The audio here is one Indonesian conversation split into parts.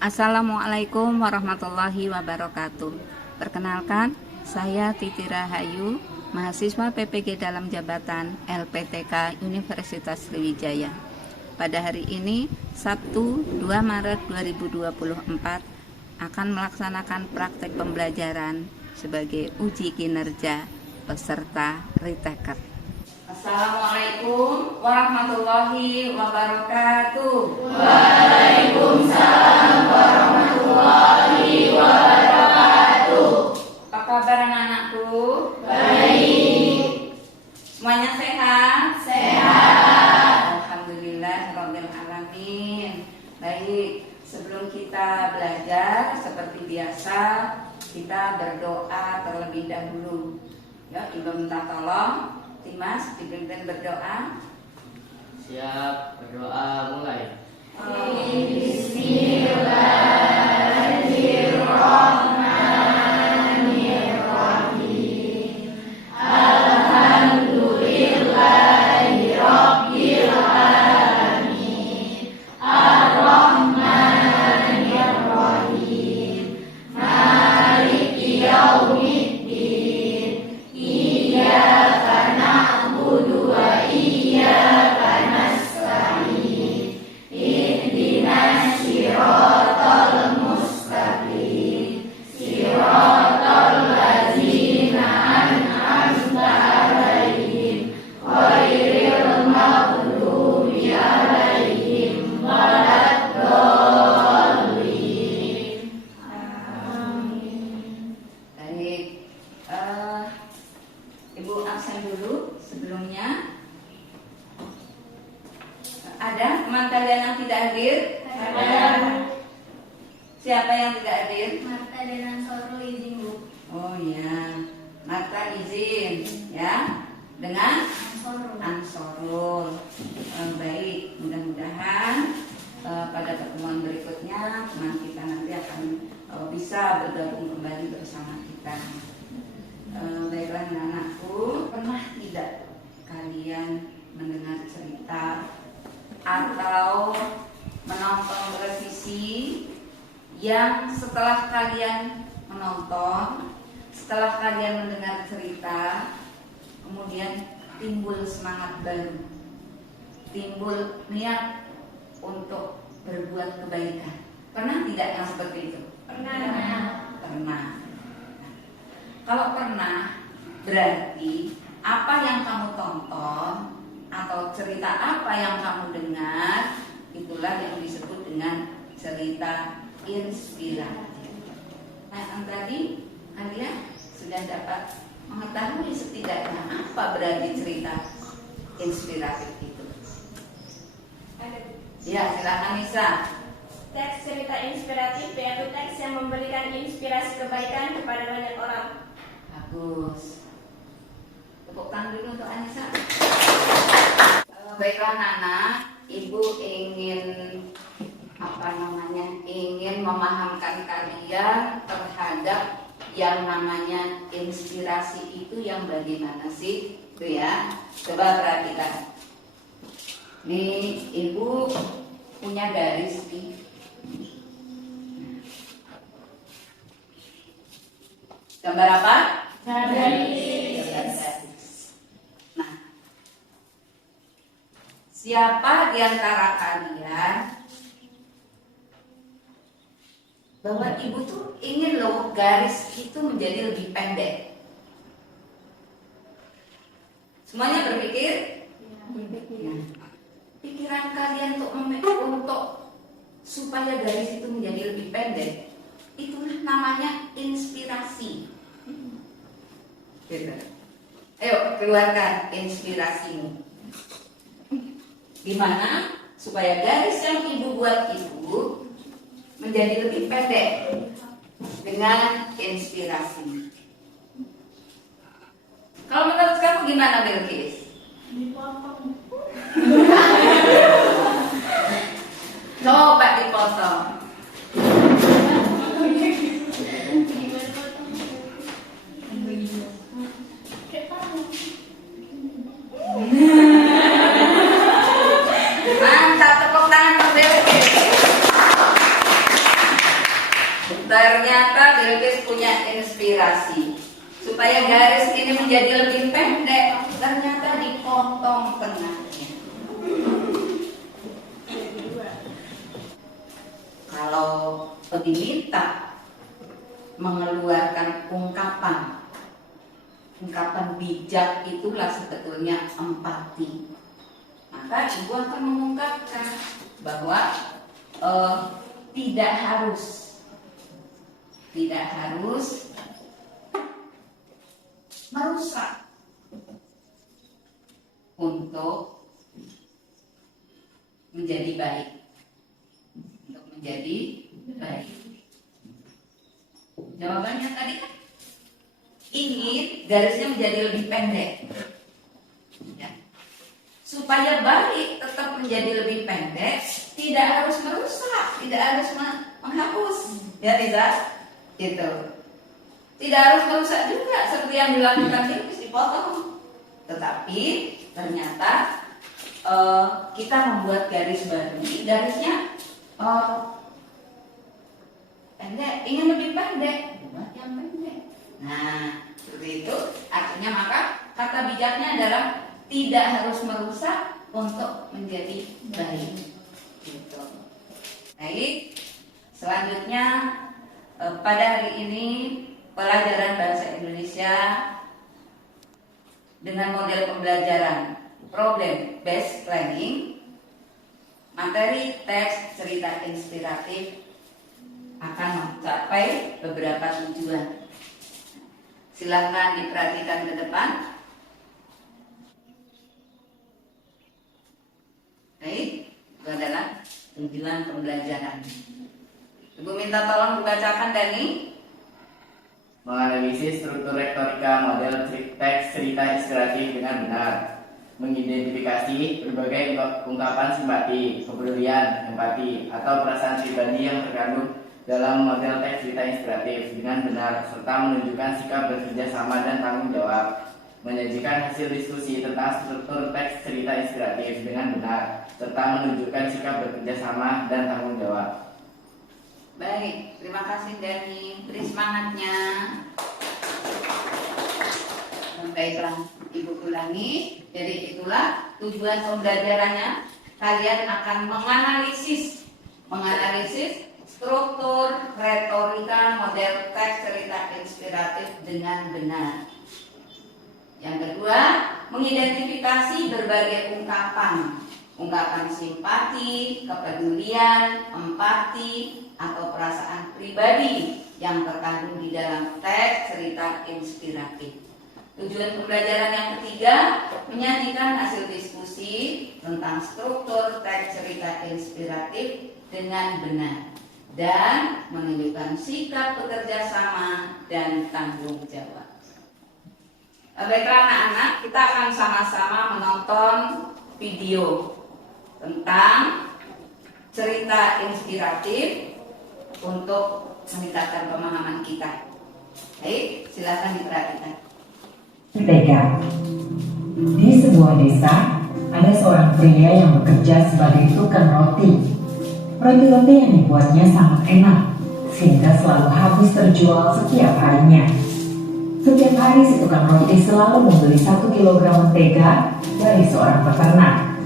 Assalamualaikum warahmatullahi wabarakatuh. Perkenalkan, saya Titi Rahayu, mahasiswa PPG dalam jabatan LPTK Universitas Sriwijaya. Pada hari ini, Sabtu 2 Maret 2024, akan melaksanakan praktek pembelajaran sebagai uji kinerja peserta retaker. Assalamualaikum warahmatullahi wabarakatuh. Waalaikumsalam warahmatullahi wabarakatuh. Apa kabar anak-anakku? Baik. Semuanya sehat? Sehat. Alhamdulillah rabbil alamin. Baik, sebelum kita belajar seperti biasa, kita berdoa terlebih dahulu. Ya, Ibu minta tolong Dimas dipimpin berdoa. Siap, berdoa mulai. Bismillahirrahmanirrahim. Alhamdulillahirabbil alamin. Ar-Rahmanir-Rahim. Maliki yaumiddin. Iyyaka na'budu wa iyyaka nasta'in. Ihdinas siratal mustaqim. Siratal ladzina an'amta 'alaihim ghairil maghdubi 'alaihim waladdallin. Amin. Baik, Ibu absen dulu sebelumnya. Ada teman kalian yang tidak hadir? Ada. Siapa yang tidak hadir? Marta dan Ansarul izin, Bu. Oh ya, Marta izin ya dengan Ansarul. Ansorul. Baik, mudah-mudahan pada pertemuan berikutnya teman kita nanti akan bisa bergabung kembali bersama kita. Baiklah anak-anakku, pernah tidak kalian mendengar cerita atau menonton televisi yang setelah kalian menonton, setelah kalian mendengar cerita, kemudian timbul semangat baru, timbul niat untuk berbuat kebaikan? Pernah tidak yang seperti itu? Pernah. Pernah. Kalau pernah, berarti apa yang kamu tonton atau cerita apa yang kamu dengar, itulah yang disebut dengan cerita inspiratif. Nah, yang tadi kalian sudah dapat mengetahui setidaknya apa berarti cerita inspiratif itu. Ya, silakan Nisa. Teks cerita inspiratif yaitu teks yang memberikan inspirasi kebaikan kepada banyak orang. Bagus. Tepuk tangan dulu untuk Anissa. Baiklah Nana, Ibu ingin ingin memahamkan kalian terhadap yang namanya inspirasi itu yang bagaimana sih? Itu ya. Coba perhatikan. Nih, Ibu punya garis nih. Gambar apa? Garis. Nah, siapa di antara kalian bahwa Ibu tuh ingin loh garis itu menjadi lebih pendek? Semuanya berpikir? Nah, pikiran kalian untuk supaya garis itu menjadi lebih pendek, itulah namanya inspirasi. Gitu. Ayo keluarkan inspirasimu. Gimana supaya garis yang Ibu buat itu menjadi lebih pendek dengan inspirasi. Kalau menurut kamu gimana, Bilqis? Dipotong. Coba dipotong. Mantap, tepuk tangan untuk Bilqis. ternyata Bilqis punya inspirasi supaya garis ini menjadi lebih pendek. Ternyata dipotong tengahnya. Kalau diminta mengeluarkan ungkapan bijak, itulah sebetulnya empati. Maka ibu akan mengungkapkan bahwa tidak harus merusak untuk menjadi baik. Jawabannya tadi kan ingin garisnya menjadi lebih pendek, ya. Supaya baik tetap menjadi lebih pendek, tidak harus merusak, tidak harus menghapus, ya tidak? Itu tidak harus merusak juga seperti yang dilakukan Bilqis, dipotong. Tetapi ternyata kita membuat garis baru, garisnya pendek, ingin lebih pendek, buat yang pendek. Nah, seperti itu. Artinya maka kata bijaknya adalah tidak harus merusak untuk menjadi baik. Gitu. Baik. Selanjutnya pada hari ini pelajaran bahasa Indonesia dengan model pembelajaran problem based planning, materi teks cerita inspiratif akan mencapai beberapa tujuan. Silakan diperhatikan ke depan. Baik, itu adalah tujuan pembelajaran. Ibu minta tolong dibacakan, Dani. Menganalisis struktur retorika model teks cerita inspiratif dengan benar. Mengidentifikasi berbagai ungkapan simpati, kepedulian, empati, atau perasaan pribadi yang terkandung dalam model teks cerita inspiratif dengan benar, serta menunjukkan sikap bekerja sama dan tanggung jawab. Menyajikan hasil diskusi tentang struktur teks cerita inspiratif dengan benar, serta menunjukkan sikap bekerja sama dan tanggung jawab. Baik, terima kasih Dani. Beri semangatnya. Baiklah, Ibu ulangi. Jadi itulah tujuan pembelajarannya. Kalian akan menganalisis struktur retorika model teks cerita inspiratif dengan benar. Yang kedua, mengidentifikasi berbagai ungkapan simpati, kepedulian, empati, atau perasaan pribadi yang terkandung di dalam teks cerita inspiratif. Tujuan pembelajaran yang ketiga, menyajikan hasil diskusi tentang struktur teks cerita inspiratif dengan benar dan menunjukkan sikap bekerja sama dan tanggung jawab. Baiklah anak-anak, kita akan sama-sama menonton video tentang cerita inspiratif untuk meningkatkan pemahaman kita. Baik, silakan diperhatikan. Mentega. Di sebuah desa, ada seorang pria yang bekerja sebagai tukang roti. Roti-roti yang dibuatnya sangat enak, sehingga selalu habis terjual setiap harinya. Setiap hari si tukang roti selalu membeli 1 kilogram mentega dari seorang peternak.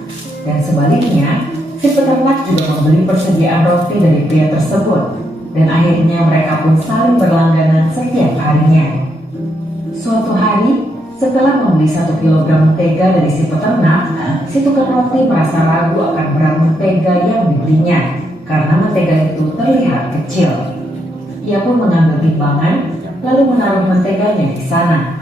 Dan sebaliknya, si peternak juga membeli persediaan roti dari pria tersebut. Dan akhirnya mereka pun saling berlangganan setiap harinya. Suatu hari, setelah membeli 1 kilogram mentega dari si peternak, si tukang roti merasa ragu akan berat mentega yang dibelinya karena mentega itu terlihat kecil. Ia pun mengambil timbangan lalu menaruh menteganya di sana.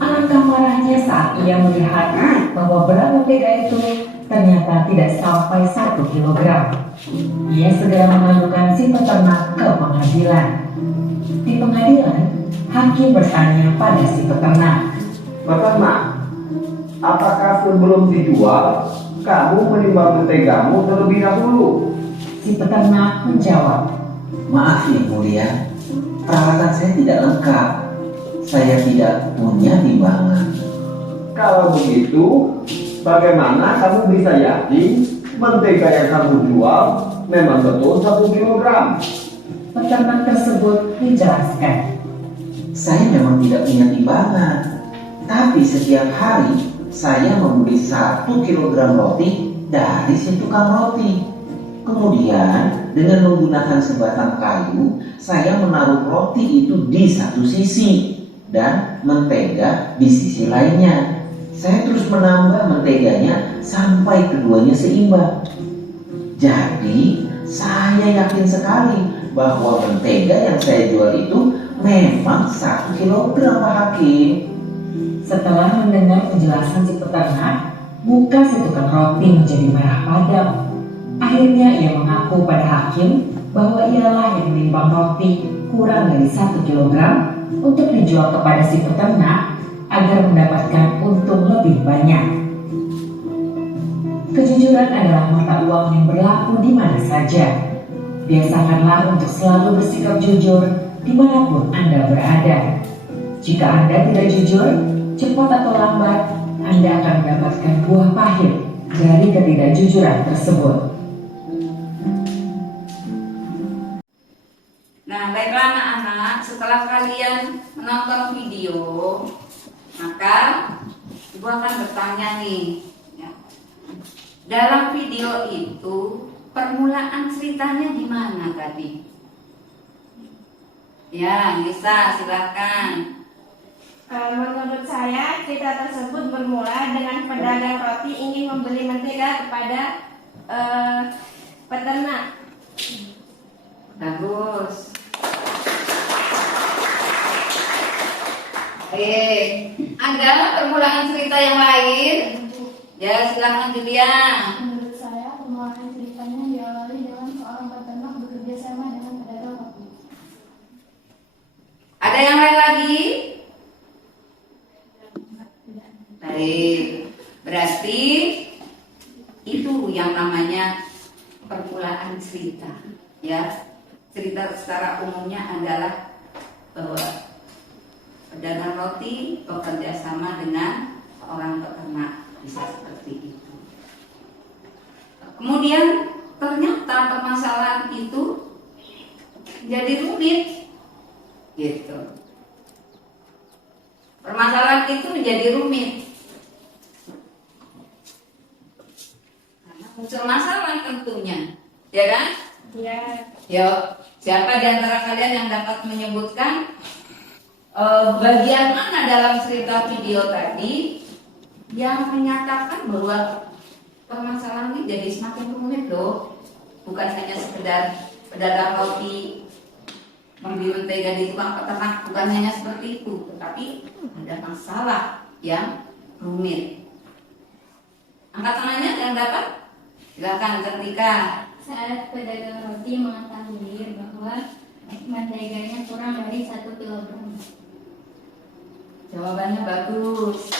Alangkah marahnya saat ia melihat bahwa berat mentega itu ternyata tidak sampai 1 kilogram. Ia segera mengadukan si peternak ke pengadilan. Di pengadilan, hakim bertanya pada si peternak, "Peternak, apakah sebelum dijual, kamu menimbang mentegamu terlebih dahulu?" Si peternak menjawab, "Maaf yang mulia, peralatan saya tidak lengkap. Saya tidak punya timbangan." "Kalau begitu, bagaimana kamu bisa yakin mentega yang kamu jual memang betul 1 kilogram?" peternak tersebut menjelaskan. Saya memang tidak punya timbangan, tapi setiap hari saya membeli 1 kilogram roti dari si tukang roti. Kemudian dengan menggunakan sebatang kayu, saya menaruh roti itu di satu sisi dan mentega di sisi lainnya. Saya terus menambah menteganya sampai keduanya seimbang. Jadi saya yakin sekali bahwa mentega yang saya jual itu memang 1 kilogram, Pak Hakim. Setelah mendengar penjelasan si peternak, muka si tukang roti menjadi merah padam. Akhirnya ia mengaku pada hakim bahwa ialah yang menimbang roti kurang dari 1 kilogram untuk dijual kepada si peternak agar mendapatkan untung lebih banyak. Kejujuran adalah mata uang yang berlaku di mana saja. Biasakanlah untuk selalu bersikap jujur dimanapun Anda berada. Jika Anda tidak jujur, cepat atau lambat Anda akan mendapatkan buah pahit dari ketidakjujuran tersebut. Nah, baiklah anak-anak, setelah kalian menonton video, maka Ibu akan bertanya nih, ya. Dalam video itu permulaan ceritanya di mana tadi? Ya, Nisa, silakan. Menurut saya, cerita tersebut bermula dengan pedagang roti ingin membeli mentega kepada peternak. Bagus. Oke, ada permulaan cerita yang lain? Ya, silakan Julia. Menurut saya, permulaan ceritanya diawali dengan seorang peternak bekerja sama dengan pedagang roti. Ada yang lain lagi? Baik, berarti itu yang namanya permulaan cerita. Ya, cerita secara umumnya adalah bahwa pedagang roti bekerja sama dengan orang peternak, bisa seperti itu. Kemudian ternyata permasalahan itu jadi rumit, gitu. Permasalahan itu menjadi rumit karena muncul masalah tentunya, ya kan? Ya, Yuk, siapa di antara kalian yang dapat menyebutkan bagian mana dalam cerita video tadi yang menyatakan bahwa permasalahan ini jadi semakin rumit loh, bukan hanya sekedar pedagang roti membeli mentega di tukang peternak, bukan hanya seperti itu, tetapi ada masalah yang rumit. Angkat tangannya yang dapat, silakan Cantika. Saat pedagang roti mengetahui bahwa menteganya kurang dari 1 kilogram. Jawabannya bagus.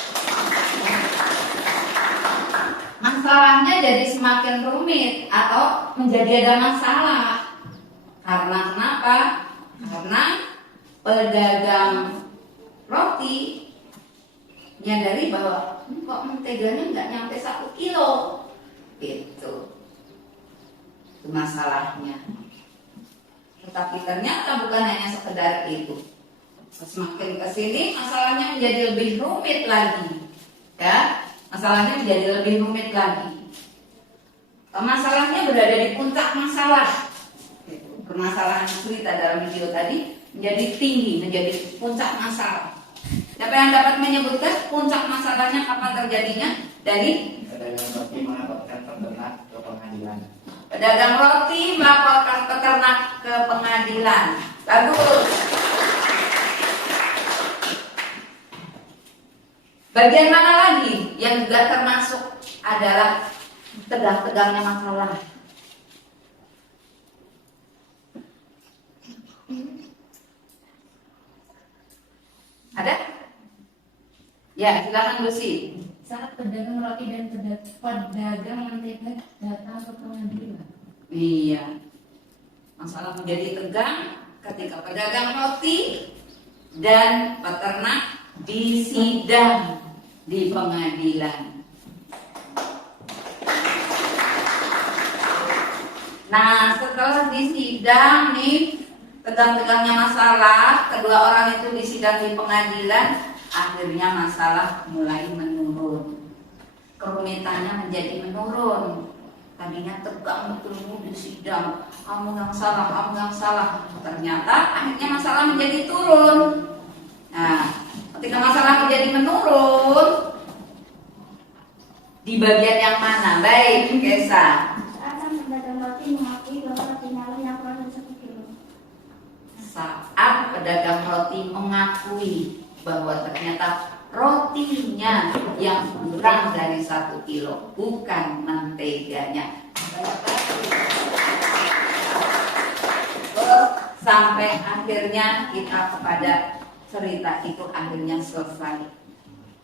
Masalahnya jadi semakin rumit atau menjadi ada masalah. Karena kenapa? Karena pedagang roti menyadari bahwa kok menteganya nggak nyampe 1 kilo. Itu masalahnya. Tetapi ternyata bukan hanya sekedar itu. Semakin ke sini masalahnya menjadi lebih rumit lagi. Ya, masalahnya menjadi lebih rumit lagi. Masalahnya berada di puncak masalah. Permasalahan cerita dalam video tadi menjadi tinggi, menjadi puncak masalah. Siapa yang dapat menyebutkan puncak masalahnya kapan terjadinya? Dari Pedagang roti melaporkan peternak ke pengadilan. pedagang roti melaporkan peternak ke pengadilan. Bagus. Bagian mana lagi yang juga termasuk adalah tegang-tegangnya masalah? Ada? Ya, silakan Lucy. Saat pedagang roti dan pedagang mentega datang ke pengadilan. Iya. Masalah menjadi tegang ketika pedagang roti dan peternak disidang di pengadilan. Nah, setelah disidang nih, tegang-tegangnya masalah, kedua orang itu disidang di pengadilan, akhirnya masalah mulai menurun. Kerumitannya menjadi menurun. Tadinya tegang betul di sidang, kamu yang salah, kamu yang salah. Ternyata akhirnya masalah menjadi turun. Nah, ketika masalah menjadi menurun, di bagian yang mana? Baik, Kesa. Saat pedagang roti mengakui bahwa rotinya yang kurang dari 1 kilo. Saat pedagang roti mengakui bahwa ternyata rotinya yang kurang dari 1 kilo, bukan menteganya. Sampai akhirnya kita kepada cerita itu akhirnya selesai.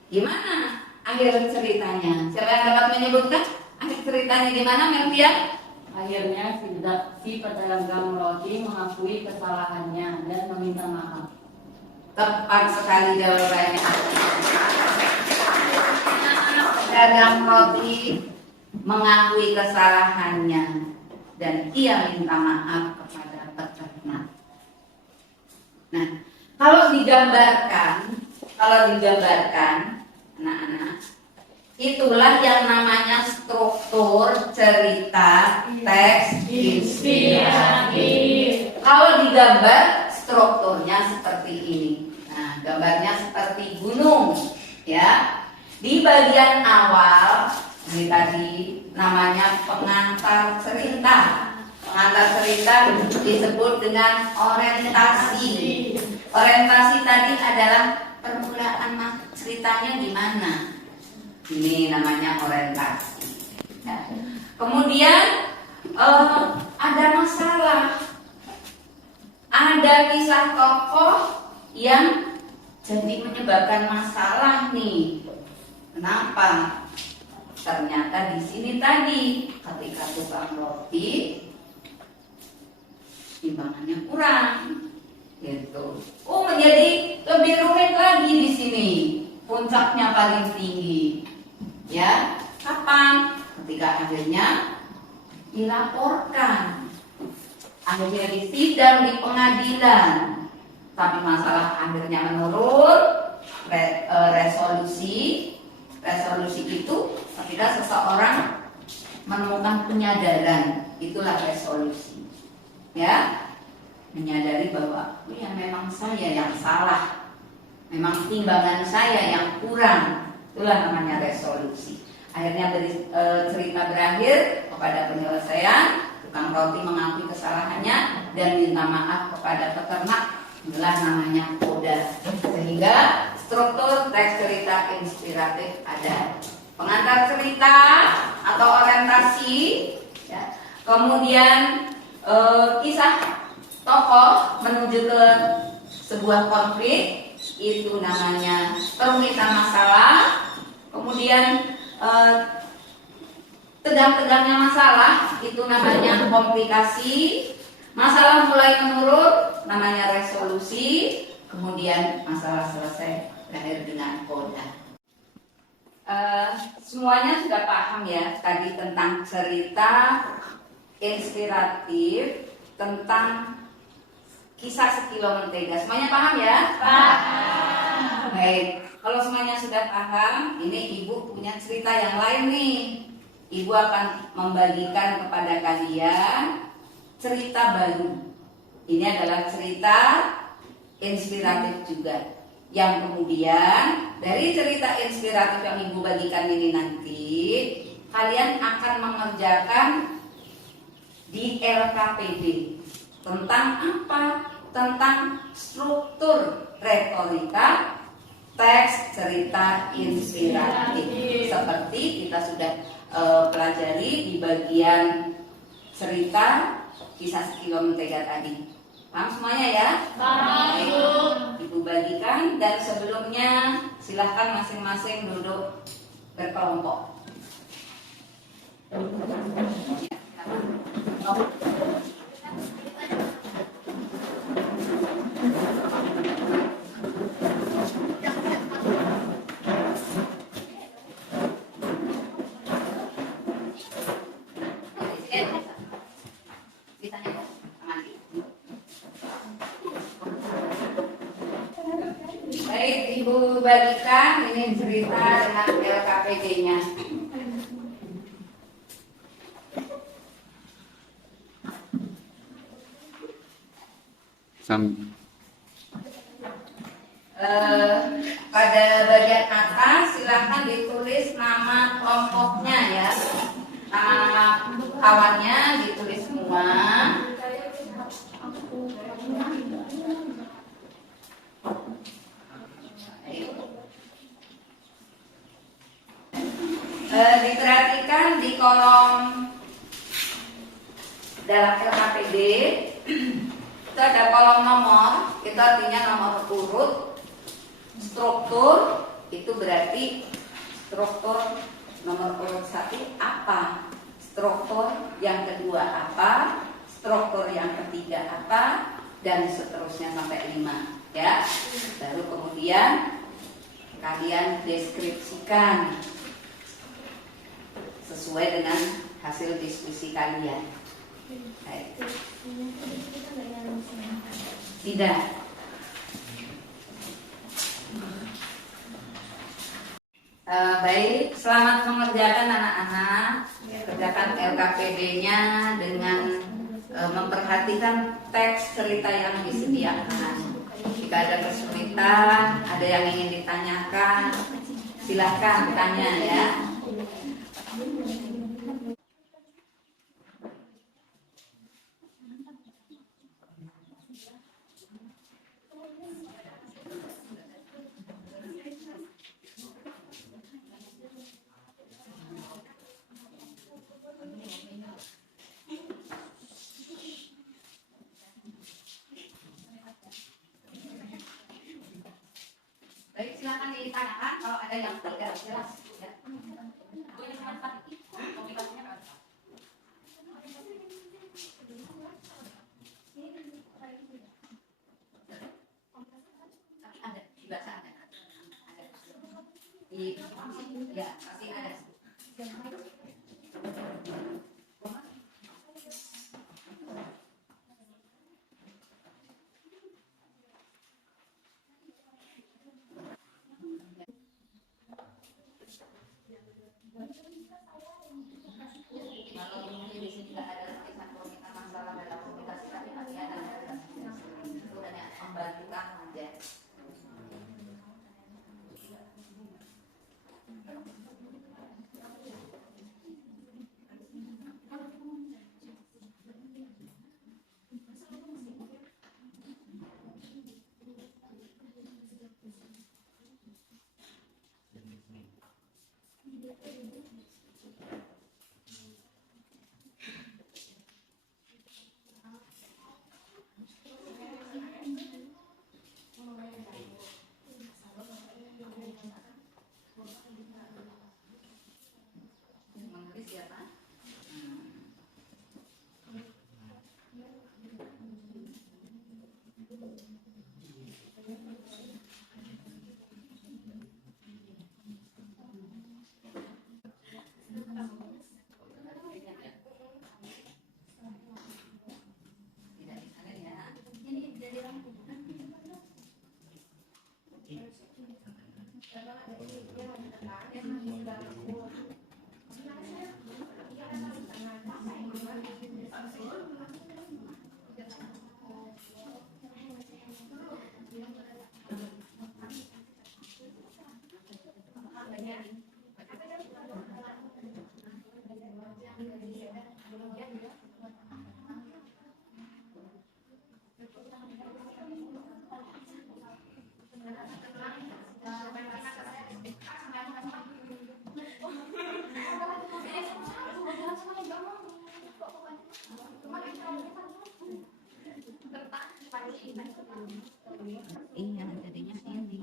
Gimana akhir ceritanya? Siapa yang dapat menyebutkan akhir ceritanya di mana, Melvia? Akhirnya si pedagang roti mengakui kesalahannya dan meminta maaf. Tepat sekali jawabannya. Pedagang roti mengakui kesalahannya dan ia minta maaf kepada peternak. Nah, kalau digambarkan anak-anak, itulah yang namanya struktur cerita teks inspiratif. Kalau digambar strukturnya seperti ini. Nah, gambarnya seperti gunung, ya. Di bagian awal ini tadi namanya pengantar cerita. Pengantar cerita disebut dengan orientasi. Orientasi tadi adalah permulaan ceritanya gimana. Ini namanya orientasi. Ya. Kemudian ada masalah. Ada kisah tokoh yang jadi menyebabkan masalah nih. Kenapa? Ternyata di sini tadi ketika tukang roti timbangannya kurang, gitu. Menjadi lebih rumit lagi di sini. Puncaknya paling tinggi. Ya, kapan? Ketika akhirnya dilaporkan. Akhirnya disidang di pengadilan, tapi masalah akhirnya menurun. Resolusi itu ketika seseorang menemukan penyadaran, itulah resolusi. Ya, menyadari bahwa ya memang saya yang salah, memang timbangan saya yang kurang, itulah namanya resolusi. Akhirnya cerita berakhir kepada penyelesaian. Tukang roti mengakui kesalahannya dan minta maaf kepada peternak, itulah namanya koda. Sehingga struktur teks cerita inspiratif ada pengantar cerita atau orientasi, ya. Kemudian kisah tokoh menuju ke sebuah konflik, itu namanya perumitan masalah. Kemudian tegang-tegangnya masalah, itu namanya komplikasi. Masalah mulai menurun, namanya resolusi. Kemudian masalah selesai, berakhir dengan koda. Semuanya sudah paham ya tadi tentang cerita inspiratif, tentang kisah sekilo mentega. Semuanya paham ya? Paham. Baik, kalau semuanya sudah paham, ini ibu punya cerita yang lain nih. Ibu akan membagikan kepada kalian cerita baru. Ini adalah cerita inspiratif juga. Yang kemudian dari cerita inspiratif yang ibu bagikan ini nanti, kalian akan mengerjakan di LKPD. Tentang apa? Tentang struktur retorika teks cerita inspiratif. Seperti kita sudah pelajari di bagian cerita kisah sekilo mentega tadi. Paham semuanya ya? Paham. Ibu bagikan, dan sebelumnya silahkan masing-masing duduk berkelompok. Baik, Ibu bagikan ini cerita dengan LKPD-nya. Pada bagian atas silahkan ditulis nama kelompoknya ya. Nama kawannya ditulis semua. Diperhatikan di kolom dalam LKPD itu ada kolom nomor, itu artinya nomor urut. Struktur itu berarti struktur nomor urut 1 apa, struktur yang kedua apa, struktur yang ketiga apa, dan seterusnya sampai 5 ya. Baru kemudian kalian deskripsikan sesuai dengan hasil diskusi kalian. Baik. Tidak. Baik, selamat mengerjakan anak-anak. Kerjakan LKPD-nya dengan memperhatikan teks cerita yang disediakan. Jika ada kesulitan, ada yang ingin ditanyakan, silahkan tanya ya. Baik, silakan ditanyakan kalau ada yang tidak jelas. Ya. Tapi ada di bahasa ada. Ya, pasti ada. Kalau mungkin di sini nggak ada tulisan permintaan masalah dalam komunikasi, tapi pasti ada. Itu hanya membantukan aja. Menulis ya Pak? Tidak ada ya. Ini dari lampu. Iya, jadinya ini.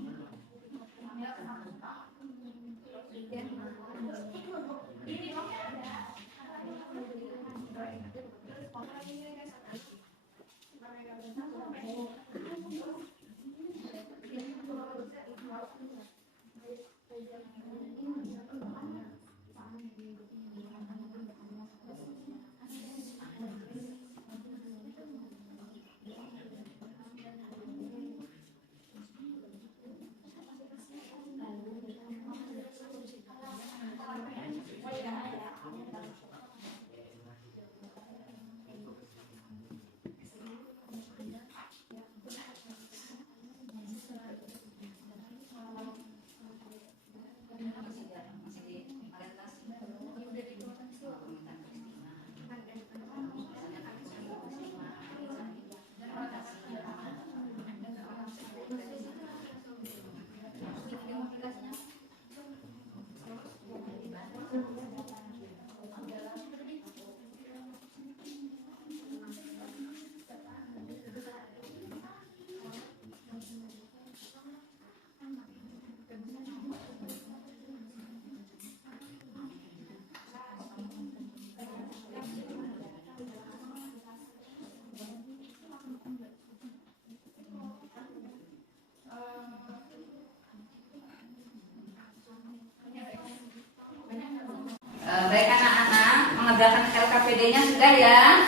KPD-nya sudah ya?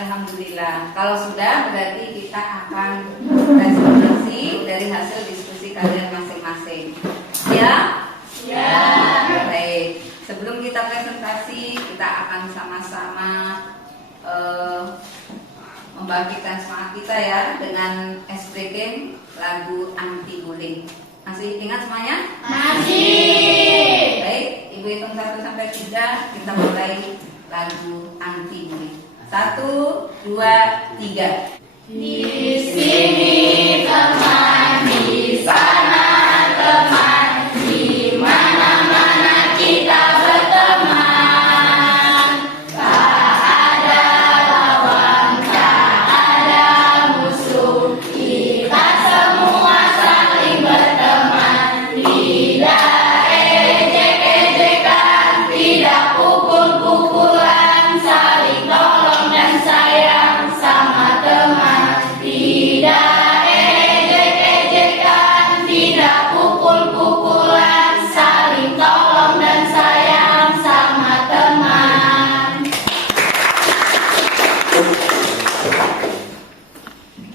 Alhamdulillah. Kalau sudah berarti kita akan presentasi dari hasil diskusi kalian masing-masing. Ya? Ya. Baik. Sebelum kita presentasi, kita akan sama-sama membangkitkan semangat kita ya dengan SPG lagu anti bullying. Masih ingat semuanya? Masih. Baik, Ibu hitung 1 sampai 3, kita mulai lagu anti bullying. 1, 2, 3. Di sini teman, di sana teman, di mana-mana kita berteman. Tak ada lawan, tak ada musuh, kita semua saling berteman. Tidak ejek-ejekan, tidak pukul-pukulan, saling tolong dan sayang sama teman. Tidak ejek-ejekan, tidak pukul-pukulan, saling tolong dan sayang sama teman.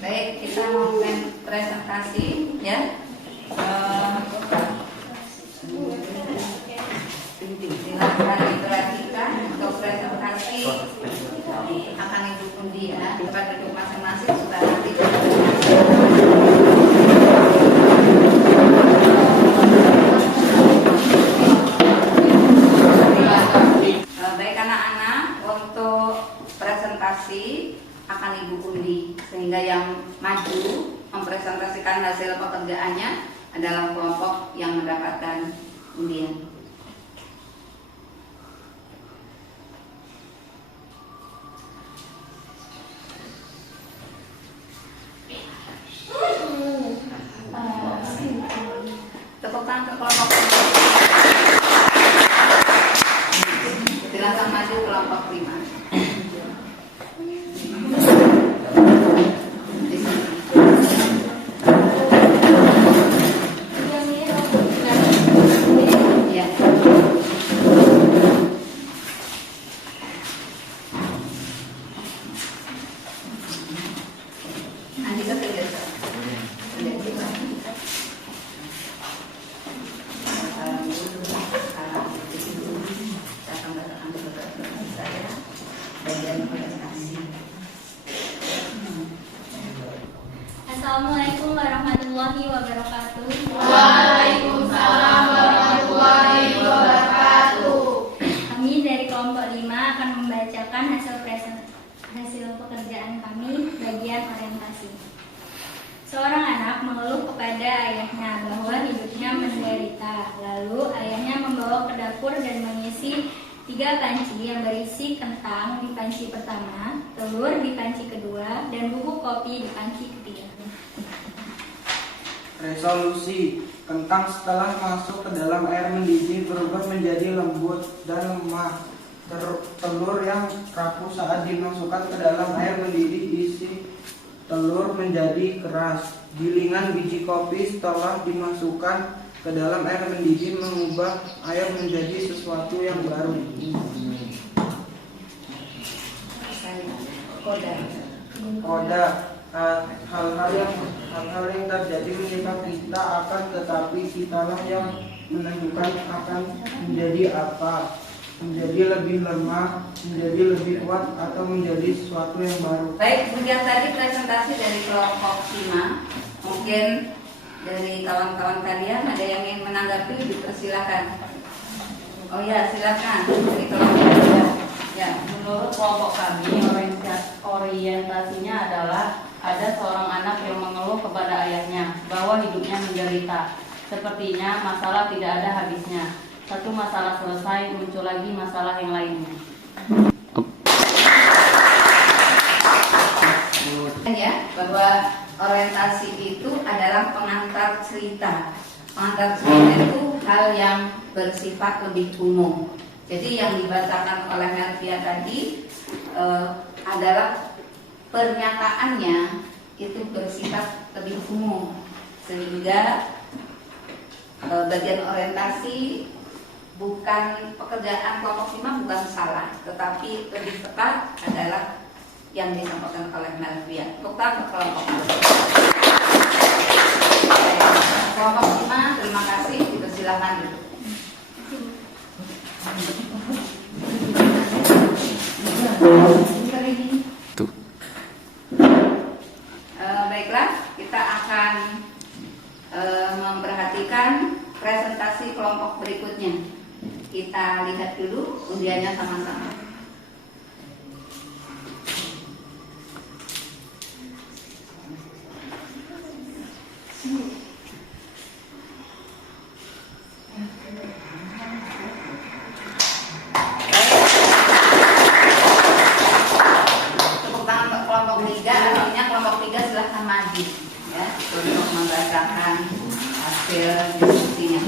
Baik, kita mau presentasi ya. Silakan diperhatikan untuk presentasi akan Ibu undi ya. Tempat duduk masing-masing sudah nanti. Baik anak-anak, untuk presentasi akan Ibu undi sehingga yang maju mempresentasikan hasil pekerjaannya adalah kelompok yang mendapatkan undian. Tepuk tangan ke kelompok. Silakan maju kelompok 5. Ya. Nanti ke kerja. Assalamualaikum warahmatullahi wabarakatuh. Waalaikumsalam warahmatullahi wabarakatuh. Kami dari kelompok 5 akan membacakan hasil pekerjaan kami bagian orientasi. Seorang anak mengeluh kepada ayahnya bahwa hidupnya menderita. Lalu ayahnya membawa ke dapur dan mengisi 3 panci yang berisi kentang di panci pertama, telur di panci kedua, dan bubuk kopi di panci ketiga. Resolusi: kentang setelah masuk ke dalam air mendidih berubah menjadi lembut dan lemah. Telur yang rapuh saat dimasukkan ke dalam air mendidih isi telur menjadi keras. Gilingan biji kopi setelah dimasukkan ke dalam air mendidih mengubah air menjadi sesuatu yang baru. Koda hal-hal yang terjadi menimpa kita akan, tetapi kitalah yang menentukan akan menjadi apa, menjadi lebih lemah, menjadi lebih kuat, atau menjadi sesuatu yang baru. Baik, kemudian tadi presentasi dari kelompok 5. Mungkin dari kawan-kawan kalian ada yang ingin menanggapi, dipersilakan. Oh ya, silakan dari kelompok 3. Ya. Menurut kelompok kami, orientasinya adalah ada seorang anak yang mengeluh kepada ayahnya bahwa hidupnya menderita. Sepertinya masalah tidak ada habisnya. Satu masalah selesai, muncul lagi masalah yang lainnya. Ya, bahwa orientasi itu adalah pengantar cerita. Pengantar cerita itu hal yang bersifat lebih umum. Jadi yang dibacakan oleh Melvia tadi adalah pernyataannya itu bersifat lebih umum, sehingga bagian orientasi bukan pekerjaan kelompok 5 bukan salah, tetapi lebih tepat adalah yang disampaikan oleh Melvia. Tetap kelompok 5. Kelompok 5, terima kasih. Silakan duduk. Baiklah, kita akan memperhatikan presentasi kelompok berikutnya. Kita lihat dulu undiannya sama-sama. Tepuk tangan untuk kelompok 3, artinya kelompok 3 silahkan maju ya untuk membacakan hasil diskusinya.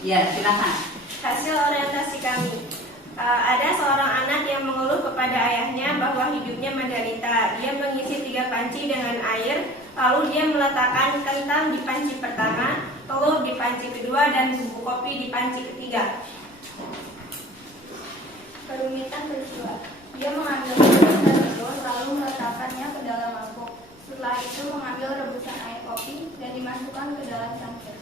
Ya, silakan. Hasil orientasi kami. Ada seorang anak yang mengeluh kepada ayahnya bahwa hidupnya menderita. Dia mengisi 3 panci dengan air, lalu dia meletakkan kentang di panci pertama, telur di panci kedua, dan bubuk kopi di panci ketiga. Kerumitan peristiwa. Dia mengambil rebusan telur lalu meletakkannya ke dalam mangkuk. Setelah itu mengambil rebusan air kopi dan dimasukkan ke dalam cangkir.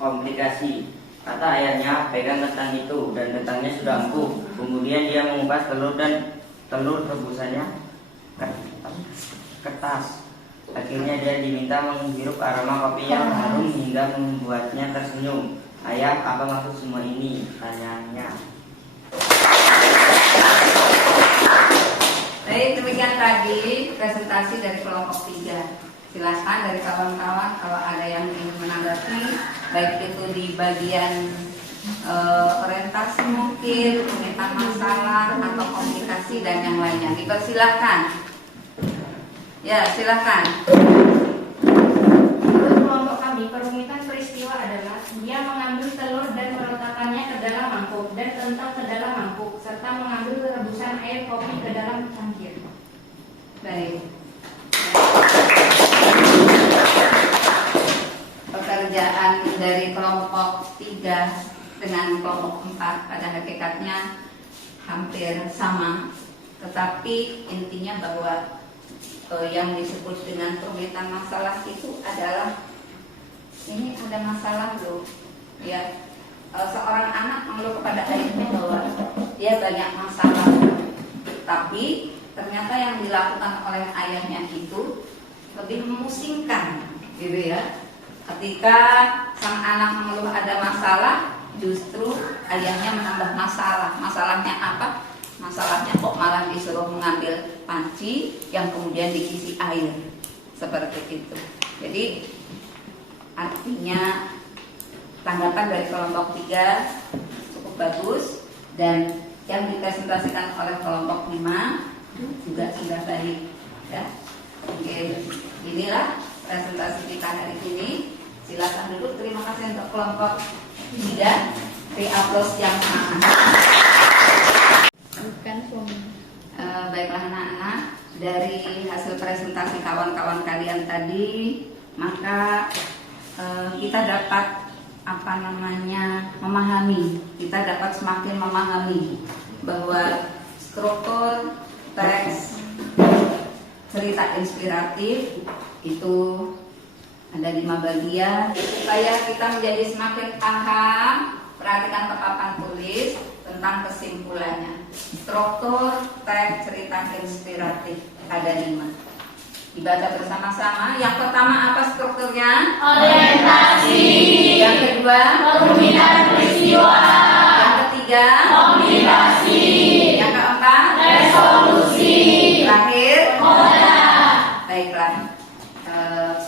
Komplikasi. Kata ayahnya, pegang kentang itu, dan kentangnya sudah empuk. Kemudian dia mengupas telur rebusannya kertas. Akhirnya dia diminta menghirup aroma kopi yang harum hingga membuatnya tersenyum. Ayah, apa maksud semua ini? Tanyanya. Baik, demikian tadi presentasi dari kelompok 3. Silakan dari kawan-kawan kalau ada yang ingin menanggapi, baik itu di bagian orientasi mungkin, pemetaan masalah atau komunikasi dan yang lainnya. Dipersilakan. Ya, silakan. Menurut kelompok kami, kerumitan peristiwa adalah dia mengambil telur dan meletakkannya ke dalam mangkuk dan kentang ke dalam mangkuk serta mengambil rebusan air kopi ke dalam cangkir. Baik. Pekerjaan dari kelompok 3 dengan kelompok 4 pada hakikatnya hampir sama, tetapi intinya bahwa yang disebut dengan perumitan masalah itu adalah ini ada masalah loh ya. Seorang anak mengeluh kepada ayahnya bahwa dia banyak masalah, tapi ternyata yang dilakukan oleh ayahnya itu lebih memusingkan gitu ya. Ketika sang anak mengeluh ada masalah, justru ayahnya menambah masalah. Masalahnya apa? Masalahnya kok malah disuruh mengambil panci yang kemudian diisi air. Seperti itu. Jadi artinya tanggapan dari kelompok 3 cukup bagus, dan yang dipresentasikan oleh kelompok 5 juga sudah baik ya. Oke, inilah presentasi kita hari ini. Silakan dulu, terima kasih untuk kelompok 3. Aplaus yang sama. Bukan suami. Baiklah anak-anak, dari hasil presentasi kawan-kawan kalian tadi, maka kita dapat memahami, kita dapat semakin memahami bahwa struktur teks cerita inspiratif itu ada 5 bagian. Supaya kita menjadi semakin paham, perhatikan papan tulis tentang kesimpulannya. Struktur teks cerita inspiratif ada 5. Dibaca bersama-sama. Yang pertama apa strukturnya? Orientasi. Yang kedua? Perumitan peristiwa. Yang ketiga? Komunikasi. Yang keempat? Resolusi. Terakhir? Moda. Baiklah.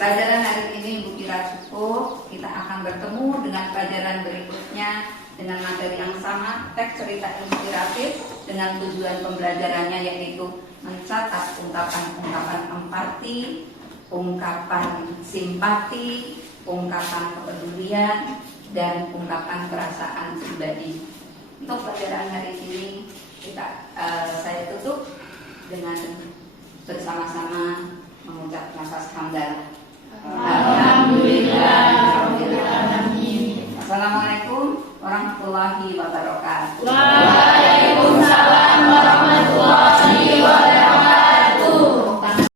Pelajaran hari ini Ibu kira cukup. Kita akan bertemu dengan pelajaran berikutnya dengan materi yang sama, teks cerita inspiratif. dengan tujuan pembelajarannya yaitu mencatat ungkapan-ungkapan empati, ungkapan simpati, ungkapan kepedulian, dan ungkapan perasaan pribadi. Untuk pelajaran hari ini saya tutup dengan bersama-sama mengucap nafas hamdalah.